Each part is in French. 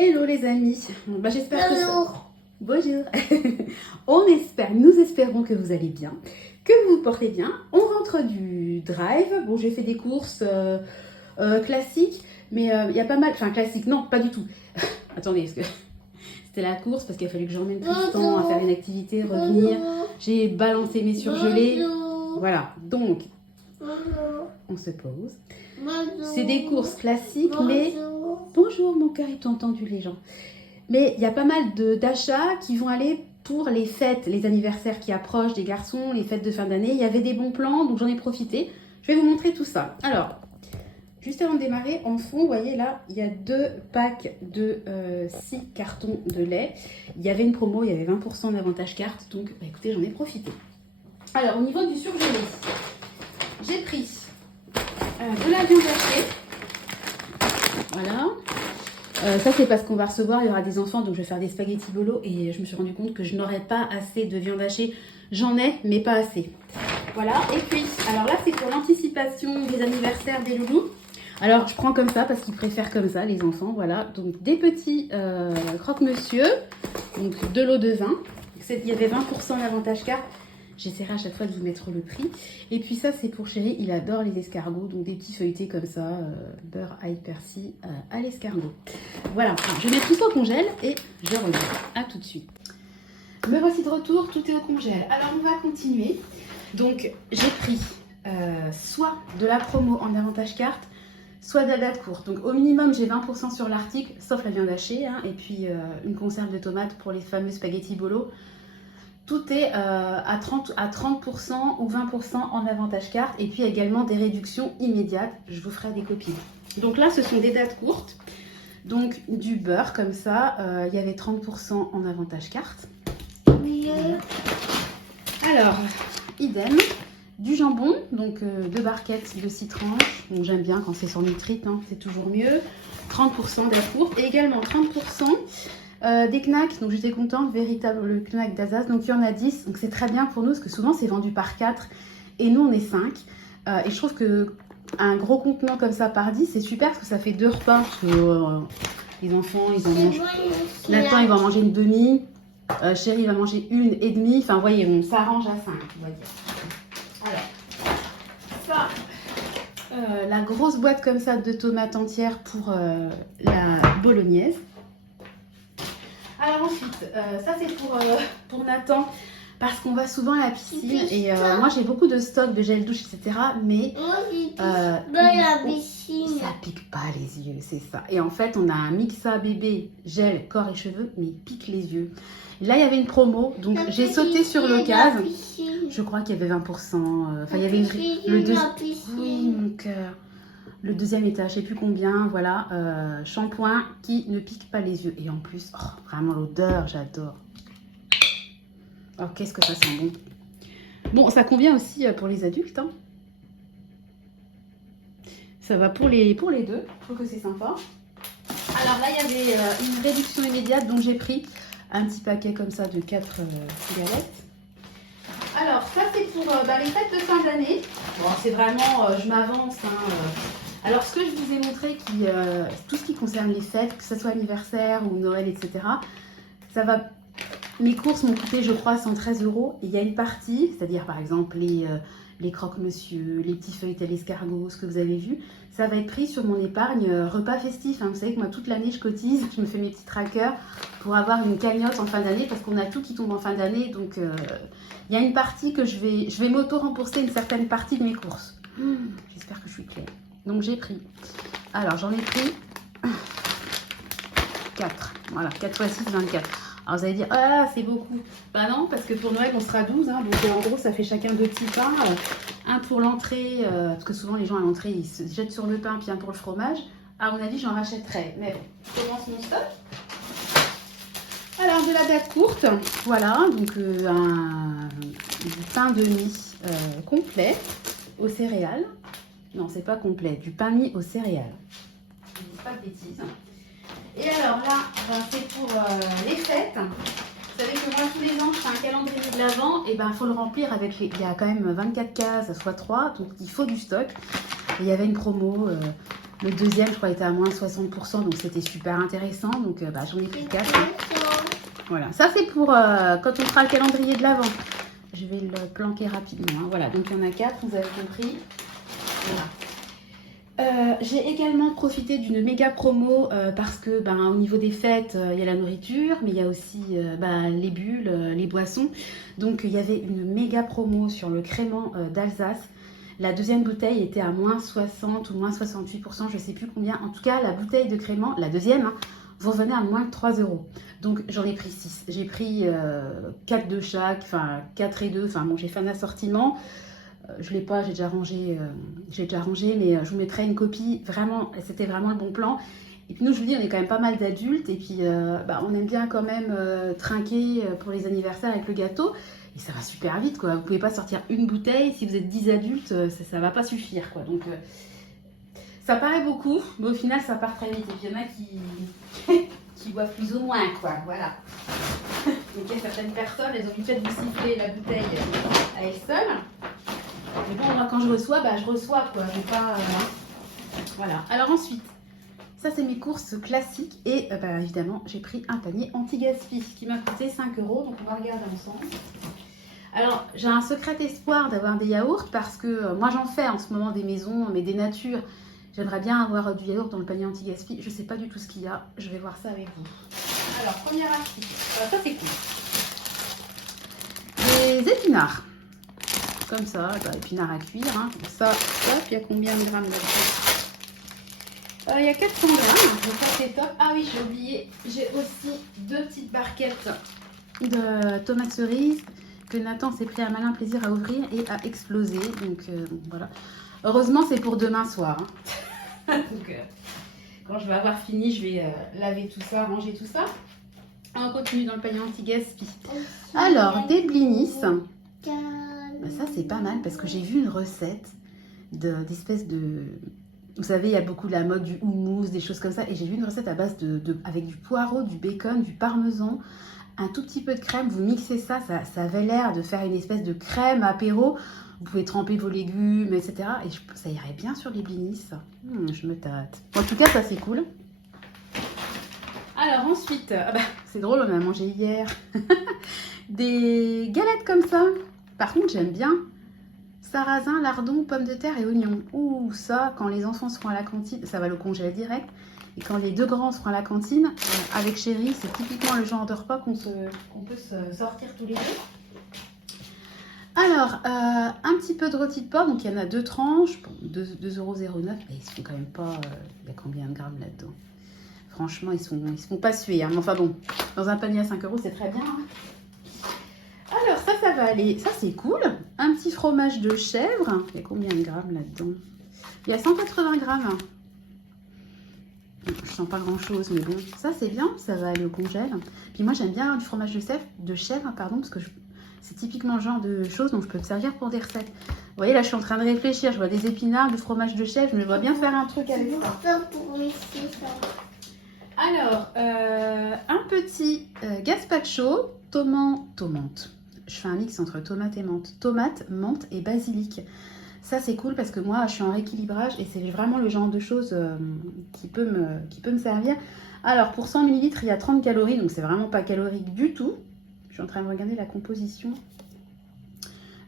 Hello les amis, bah, j'espère que ça... Bonjour. Bonjour. Nous espérons que vous allez bien, que vous vous portez bien. On rentre du drive. Bon, j'ai fait des courses classiques, mais il y a pas mal... Enfin, classiques, non, pas du tout. Attendez, parce que c'était la course, parce qu'il a fallu que j'emmène Tristan à faire une activité, revenir. J'ai balancé mes surgelés. Voilà, donc, on se pose. C'est des courses classiques, mais... Bonjour, mon cœur, ils t'ont entendu les gens. Mais il y a pas mal d'achats qui vont aller pour les fêtes, les anniversaires qui approchent des garçons, les fêtes de fin d'année. Il y avait des bons plans, donc j'en ai profité. Je vais vous montrer tout ça. Alors, juste avant de démarrer, en fond, vous voyez là, il y a 2 packs de 6 cartons de lait. Il y avait une promo, il y avait 20% d'avantage carte, donc bah, écoutez, j'en ai profité. Alors, au niveau du surgelé, j'ai pris de la viande hachée. Voilà. Ça c'est parce qu'on va recevoir, il y aura des enfants, donc je vais faire des spaghettis bolo et je me suis rendu compte que je n'aurais pas assez de viande hachée. J'en ai, mais pas assez. Voilà, et puis, alors là c'est pour l'anticipation des anniversaires des loulous. Alors je prends comme ça parce qu'ils préfèrent comme ça les enfants, voilà. Donc des petits croque-monsieur, donc de l'eau de vin. Il y avait 20% d'avantage carte. J'essaierai à chaque fois de vous mettre le prix. Et puis ça, c'est pour chéri, il adore les escargots. Donc des petits feuilletés comme ça, beurre, ail, persil à l'escargot. Voilà, alors, je vais mettre tout ça au congèle et je reviens. À tout de suite. Me voici de retour, tout est au congèle. Alors on va continuer. Donc j'ai pris soit de la promo en avantage carte, soit de la date courte. Donc au minimum, j'ai 20% sur l'article, sauf la viande hachée. Hein, et puis une conserve de tomates pour les fameux spaghettis bolo. Tout est à 30% ou 20% en avantage carte et puis également des réductions immédiates. Je vous ferai des copies. Donc là, ce sont des dates courtes. Donc du beurre comme ça, il y avait 30% en avantage carte. Alors, idem. Du jambon, donc 2 barquettes de 6 tranches. Donc j'aime bien quand c'est sur nitrite, hein, c'est toujours mieux. 30% date courte et également 30%. Des knacks, donc j'étais contente, véritable le knack d'Alsace, donc il y en a 10, donc c'est très bien pour nous parce que souvent c'est vendu par 4 et nous on est 5 et je trouve que un gros contenant comme ça par 10 c'est super parce que ça fait 2 repas parce que les enfants ils en mangent, Nathan il va en manger une demi, Chéri va manger une et demie, enfin vous voyez on s'arrange à 5 on va dire. Alors ça, la grosse boîte comme ça de tomates entières pour la bolognaise. Alors ensuite, ça c'est pour Nathan parce qu'on va souvent à la piscine et moi j'ai beaucoup de stock de gel douche etc. Mais la piscine. Ça pique pas les yeux, c'est ça. Et en fait on a un Mixa bébé gel corps et cheveux mais il pique les yeux. Là il y avait une promo donc j'ai sauté sur l'occasion. Je crois qu'il y avait 20%. Enfin il y avait le deuxième. Oui mon cœur. Le deuxième étage, je sais plus combien, voilà, shampoing qui ne pique pas les yeux. Et en plus, oh, vraiment l'odeur, j'adore. Oh, qu'est-ce que ça sent bon. Bon, ça convient aussi pour les adultes. Hein. Ça va pour les deux, je trouve que c'est sympa. Alors là, il y avait une réduction immédiate, donc j'ai pris un petit paquet comme ça de 4 cigarettes. Alors, ça c'est pour les fêtes de fin d'année. Bon, c'est vraiment, je m'avance, hein, Alors, ce que je vous ai montré, tout ce qui concerne les fêtes, que ce soit anniversaire ou Noël, etc., ça va. Mes courses m'ont coûté, je crois, 113 €. Il y a une partie, c'est-à-dire par exemple les croque-monsieur, les petits feuilletés à l'escargot, ce que vous avez vu, ça va être pris sur mon épargne repas festif. Hein. Vous savez que moi, toute l'année, je cotise, je me fais mes petits trackers pour avoir une cagnotte en fin d'année parce qu'on a tout qui tombe en fin d'année. Donc, il y a une partie que je vais m'auto-rembourser une certaine partie de mes courses. J'espère que je suis claire. Donc j'ai pris, alors j'en ai pris 4, voilà, 4 x 6, 24. Alors vous allez dire, ah c'est beaucoup. Bah non, parce que pour Noël on sera 12, hein, donc en gros ça fait chacun 2 petits pains. Un pour l'entrée, parce que souvent les gens à l'entrée ils se jettent sur le pain, puis un pour le fromage. À mon avis j'en rachèterai, mais bon, je commence mon stock. Alors de la date courte, voilà, donc un pain de mie complet aux céréales. Non, c'est pas complet. Du pain mis aux céréales. Je ne dis pas de bêtises. Et alors là, c'est pour les fêtes. Vous savez que moi, tous les ans, je fais un calendrier de l'Avent. Et ben, il faut le remplir avec les... Il y a quand même 24 cases, soit 3. Donc, il faut du stock. Et il y avait une promo Le deuxième, je crois, était à moins 60%, donc c'était super intéressant. Donc j'en ai pris 4. Voilà, ça c'est pour quand on fera le calendrier de l'Avent. Je vais le planquer rapidement. Hein. Voilà, donc il y en a 4, vous avez compris. Voilà. J'ai également profité d'une méga promo parce que au niveau des fêtes, il y a la nourriture, mais il y a aussi les bulles, les boissons. Donc il y avait une méga promo sur le crément d'Alsace. La deuxième bouteille était à moins 60 ou moins 68%, je ne sais plus combien. En tout cas, la bouteille de crément, la deuxième, hein, vous revenez à moins de 3 €. Donc j'en ai pris 6. J'ai pris 4 de chaque, enfin 4 et 2. Enfin bon, j'ai fait un assortiment. Je ne l'ai pas, j'ai déjà rangé, mais je vous mettrai une copie. Vraiment, c'était vraiment le bon plan. Et puis nous, je vous dis, on est quand même pas mal d'adultes. Et puis on aime bien quand même trinquer pour les anniversaires avec le gâteau. Et ça va super vite, quoi. Vous pouvez pas sortir une bouteille. Si vous êtes 10 adultes, ça va pas suffire, quoi. Donc, ça paraît beaucoup, mais au final, ça part très vite. Et puis, il y en a qui boivent plus ou moins, quoi. Voilà. Donc, il y a certaines personnes, elles ont l'habitude de siffler la bouteille à elles seules. Mais bon, moi, quand je reçois, je reçois, quoi. Je vais pas... Voilà. Alors, ensuite, ça, c'est mes courses classiques. Et évidemment, j'ai pris un panier anti-gaspi qui m'a coûté 5 €. Donc, on va regarder ensemble. Alors, j'ai un secret espoir d'avoir des yaourts parce que moi, j'en fais en ce moment des maisons, mais des natures. J'aimerais bien avoir du yaourt dans le panier anti-gaspi. Je ne sais pas du tout ce qu'il y a. Je vais voir ça avec vous. Alors, premier article. Ça, c'est cool. Des épinards. Comme ça, épinards à cuire. Hein. Ça, hop, il y a combien de grammes là-dessus? Il y a 400 grammes. Donc ça, c'est top. Ah oui, j'ai oublié. J'ai aussi 2 petites barquettes de tomates cerises que Nathan s'est pris un malin plaisir à ouvrir et à exploser. Donc voilà. Heureusement, c'est pour demain soir. Hein. Donc, quand je vais avoir fini, je vais laver tout ça, ranger tout ça. On continue dans le panier anti-gaspi. Alors, des blinis. Ça, c'est pas mal parce que j'ai vu une recette d'espèces de... Vous savez, il y a beaucoup de la mode du houmous, des choses comme ça. Et j'ai vu une recette à base avec du poireau, du bacon, du parmesan, un tout petit peu de crème. Vous mixez ça, ça avait l'air de faire une espèce de crème apéro. Vous pouvez tremper vos légumes, etc. Et ça irait bien sur les blinis. Je me tâte. En tout cas, ça, c'est cool. Alors ensuite, c'est drôle, on a mangé hier des galettes comme ça. Par contre, j'aime bien. Sarrasin, lardon, pommes de terre et oignons. Ouh, ça, quand les enfants seront à la cantine, ça va le congeler direct. Et quand les 2 grands seront à la cantine, avec chéri, c'est typiquement le genre de repas qu'on peut se sortir tous les deux. Alors, un petit peu de rôti de porc, donc il y en a 2 tranches, 2,09 €. Et ils sont quand même pas... il y a combien de grammes là-dedans? Franchement, ils se font pas suer. Hein. Enfin bon, dans un panier à 5 €, c'est très bien. Hein. Alors, ça va aller. Ça, c'est cool. Un petit fromage de chèvre. Il y a combien de grammes là-dedans? Il y a 180 grammes. Je sens pas grand-chose, mais bon. Ça, c'est bien. Ça va aller au congèle. Puis moi, j'aime bien du fromage de chèvre, parce que c'est typiquement le genre de choses dont je peux me servir pour des recettes. Vous voyez, là, je suis en train de réfléchir. Je vois des épinards, du fromage de chèvre. Je me vois bien faire un truc avec ça. Alors, un petit gazpacho, tomate. Je fais un mix entre tomate et menthe. Tomate, menthe et basilic. Ça, c'est cool parce que moi, je suis en rééquilibrage et c'est vraiment le genre de choses qui peut me servir. Alors, pour 100 ml, il y a 30 calories, donc c'est vraiment pas calorique du tout. Je suis en train de regarder la composition.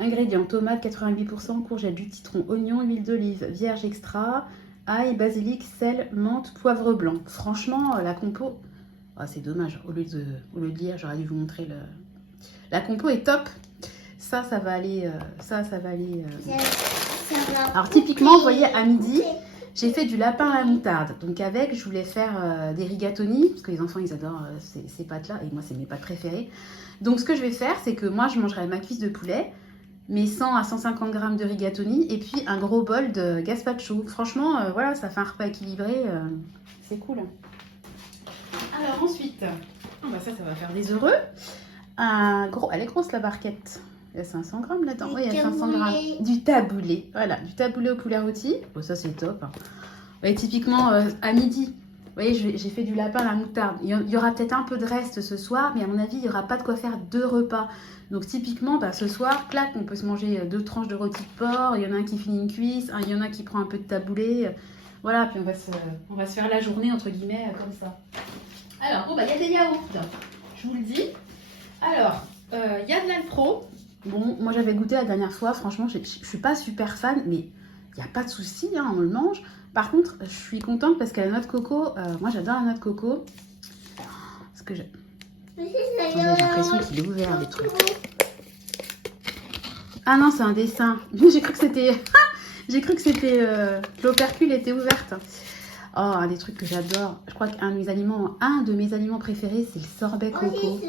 Ingrédients, tomate 88%, courgette, jus de citron, oignon, huile d'olive, vierge extra, ail, basilic, sel, menthe, poivre blanc. Franchement, la compo... Oh, c'est dommage, au lieu de lire, j'aurais dû vous montrer la compo est top. Ça va aller... Alors, typiquement, vous voyez, à midi, j'ai fait du lapin à la moutarde. Donc, je voulais faire des rigatoni, parce que les enfants, ils adorent ces pâtes-là. Et moi, c'est mes pâtes préférées. Donc, ce que je vais faire, c'est que moi, je mangerai ma cuisse de poulet, mes 100 à 150 grammes de rigatoni, et puis un gros bol de gazpacho. Franchement, voilà, ça fait un repas équilibré. C'est cool. Alors, ensuite, ça va faire des heureux. Elle est grosse, la barquette. Il y a 500 grammes là-dedans. Oui, il y a 500 grammes. Du taboulé. Voilà, du taboulé au poulet rôti. Bon, ça, c'est top. Hein. Ouais, typiquement, à midi, vous voyez, j'ai fait du lapin à la moutarde. Il y aura peut-être un peu de reste ce soir, mais à mon avis, il n'y aura pas de quoi faire 2 repas. Donc, typiquement, ce soir, clac, on peut se manger 2 tranches de rôti de porc. Il y en a un qui finit une cuisse. Il y en a qui prend un peu de taboulé. Voilà, puis on va se faire la journée, entre guillemets, comme ça. Alors, bon, bah, il y a des yaourts, je vous le dis. Alors, il y a de l'Alpro. Bon, moi, j'avais goûté la dernière fois. Franchement, je suis pas super fan, mais il n'y a pas de souci, hein, on le mange. Par contre, je suis contente parce que la noix de coco, moi, j'adore la noix de coco. Parce que j'ai l'impression qu'il est ouvert, les trucs. Ah non, c'est un dessin. J'ai cru que c'était... J'ai cru que c'était... l'opercule était ouverte. Oh, un des trucs que j'adore. Je crois qu'un de mes aliments préférés, c'est le sorbet coco.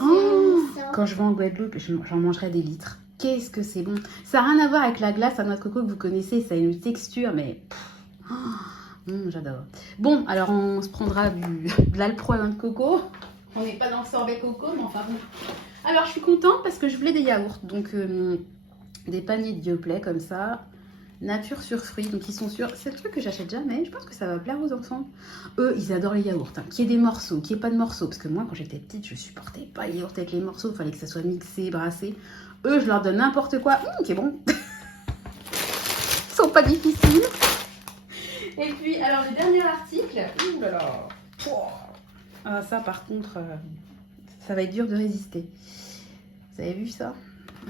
Oh, quand je vais en Guadeloupe, j'en mangerai des litres. Qu'est-ce que c'est bon. Ça n'a rien à voir avec la glace à noix de coco que vous connaissez. Ça a une texture, mais... j'adore. Bon, alors on se prendra de l'Alpro à noix de coco. On n'est pas dans le sorbet coco, mais enfin bon. Alors, je suis contente parce que je voulais des yaourts. Donc, des paniers de Yoplait comme ça. Nature sur fruits, donc ils sont sûrs. C'est le truc que j'achète jamais. Je pense que ça va plaire aux enfants. Eux, ils adorent les yaourts. Hein. Qu'il y ait des morceaux, qu'il n'y ait pas de morceaux. Parce que moi, quand j'étais petite, je supportais pas les yaourts avec les morceaux. Il fallait que ça soit mixé, brassé. Eux, je leur donne n'importe quoi. Qui est bon. Ils sont pas difficiles. Et puis, alors, le dernier article. Ouh là là. Ah, ça, par contre, ça va être dur de résister. Vous avez vu ça?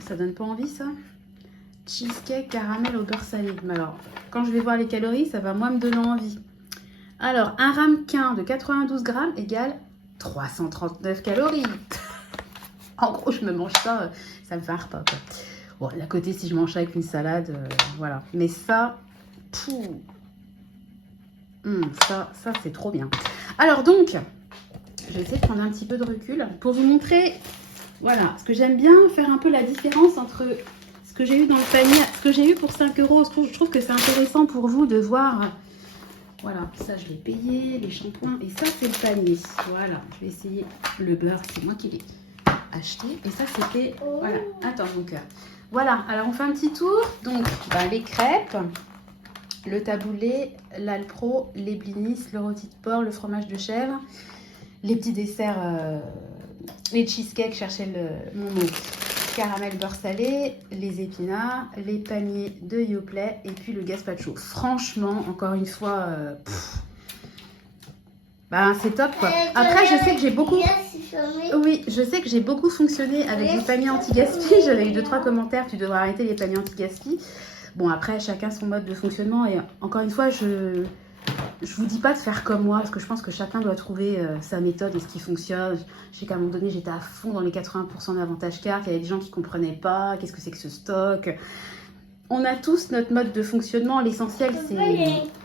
Ça donne pas envie, ça? Cheesecake caramel au beurre salé. Mais alors, quand je vais voir les calories, ça va moi me donner envie. Alors, un ramequin de 92 grammes égale 339 calories. En gros, je me mange ça, ça me fait un repas, quoi. Bon, d'un côté, si je mange ça avec une salade, voilà. Mais ça, ça c'est trop bien. Alors donc, je vais essayer de prendre un petit peu de recul pour vous montrer, voilà, parce que j'aime bien faire un peu la différence entre ce que j'ai eu dans le panier, ce que j'ai eu pour 5 €. Je trouve que c'est intéressant pour vous de voir. Voilà, ça je l'ai payé, les shampoings, et ça c'est le panier. Voilà, je vais essayer le beurre, c'est moi qui l'ai acheté. Et ça c'était, voilà, attends mon cœur. Voilà, alors on fait un petit tour. Donc, les crêpes, le taboulé, l'Alpro, les blinis, le rôti de porc, le fromage de chèvre, les petits desserts, les cheesecakes, cherchez mon mot, caramel beurre salé, les épinards, les paniers de Yoplait et puis le gazpacho. Franchement, encore une fois, c'est top quoi. Après, je sais que j'ai beaucoup... Oui, je sais que j'ai beaucoup fonctionné avec les paniers anti-gaspi. J'avais eu 2-3 commentaires, tu devrais arrêter les paniers anti-gaspi. Bon, après, chacun son mode de fonctionnement. Et encore une fois, je vous dis pas de faire comme moi, parce que je pense que chacun doit trouver sa méthode et ce qui fonctionne. Je sais qu'à un moment donné, j'étais à fond dans les 80% d'avantage carte. Il y avait des gens qui comprenaient pas, qu'est-ce que c'est que ce stock. On a tous notre mode de fonctionnement. L'essentiel, c'est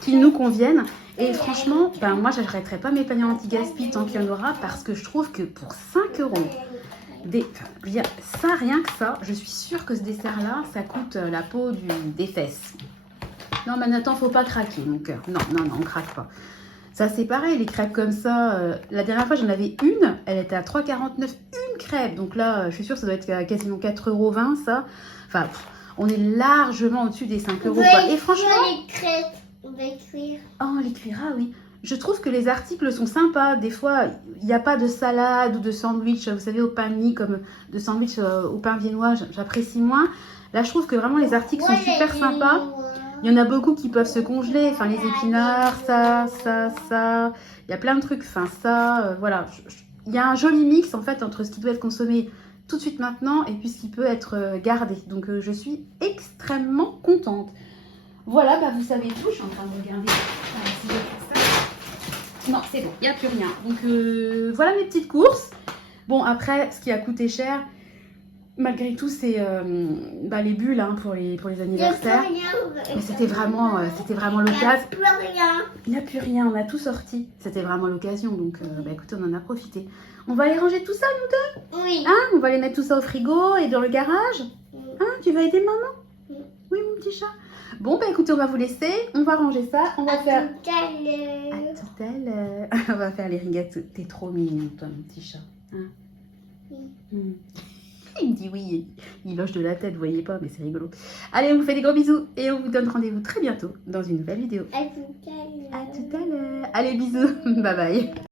qu'ils nous conviennent. Et franchement, moi, je n'arrêterai pas mes paniers anti-gaspi tant qu'il y en aura, parce que je trouve que pour 5 €, ça, rien que ça, je suis sûre que ce dessert-là, ça coûte la peau des fesses. Non, mais Nathan, faut pas craquer, mon cœur. Non, on craque pas. Ça, c'est pareil, les crêpes comme ça. La dernière fois, j'en avais une. Elle était à 3,49 € une crêpe. Donc là, je suis sûre que ça doit être quasiment 4,20 €, ça. Enfin, on est largement au-dessus des 5 €. Quoi. Et franchement... les crêpes, on va cuire. Oh, les cuire, ah oui. Je trouve que les articles sont sympas. Des fois, il n'y a pas de salade ou de sandwich, vous savez, au pain de mie, comme de sandwich au pain viennois, j'apprécie moins. Là, je trouve que vraiment les articles sont super sympas. Il y en a beaucoup qui peuvent se congeler, enfin les épinards, ça. Il y a plein de trucs, enfin ça, voilà. Il y a un joli mix en fait entre ce qui doit être consommé tout de suite maintenant et puis ce qui peut être gardé. Donc je suis extrêmement contente. Voilà, vous savez tout, je suis en train de regarder. Non, c'est bon, il n'y a plus rien. Donc voilà mes petites courses. Bon, après, ce qui a coûté cher, malgré tout, c'est les bulles hein, pour les anniversaires. Mais c'était vraiment l'occasion. Il n'y a plus rien, on a tout sorti. C'était vraiment l'occasion, donc écoutez, on en a profité. On va aller ranger tout ça, nous deux? Oui. Hein, on va aller mettre tout ça au frigo et dans le garage. Hein, tu vas aider maman? Oui, mon petit chat. Bon, écoutez, on va vous laisser. On va ranger ça. On va faire... tout à l'heure. À tout à l'heure. On va faire les ringuettes. T'es trop mignon, toi, mon petit chat. Hein? Oui. Il me dit oui. Il loge de la tête, vous voyez pas, mais c'est rigolo. Allez, on vous fait des gros bisous. Et on vous donne rendez-vous très bientôt dans une nouvelle vidéo. À tout à l'heure. À tout à l'heure. Allez, bisous. Bye bye.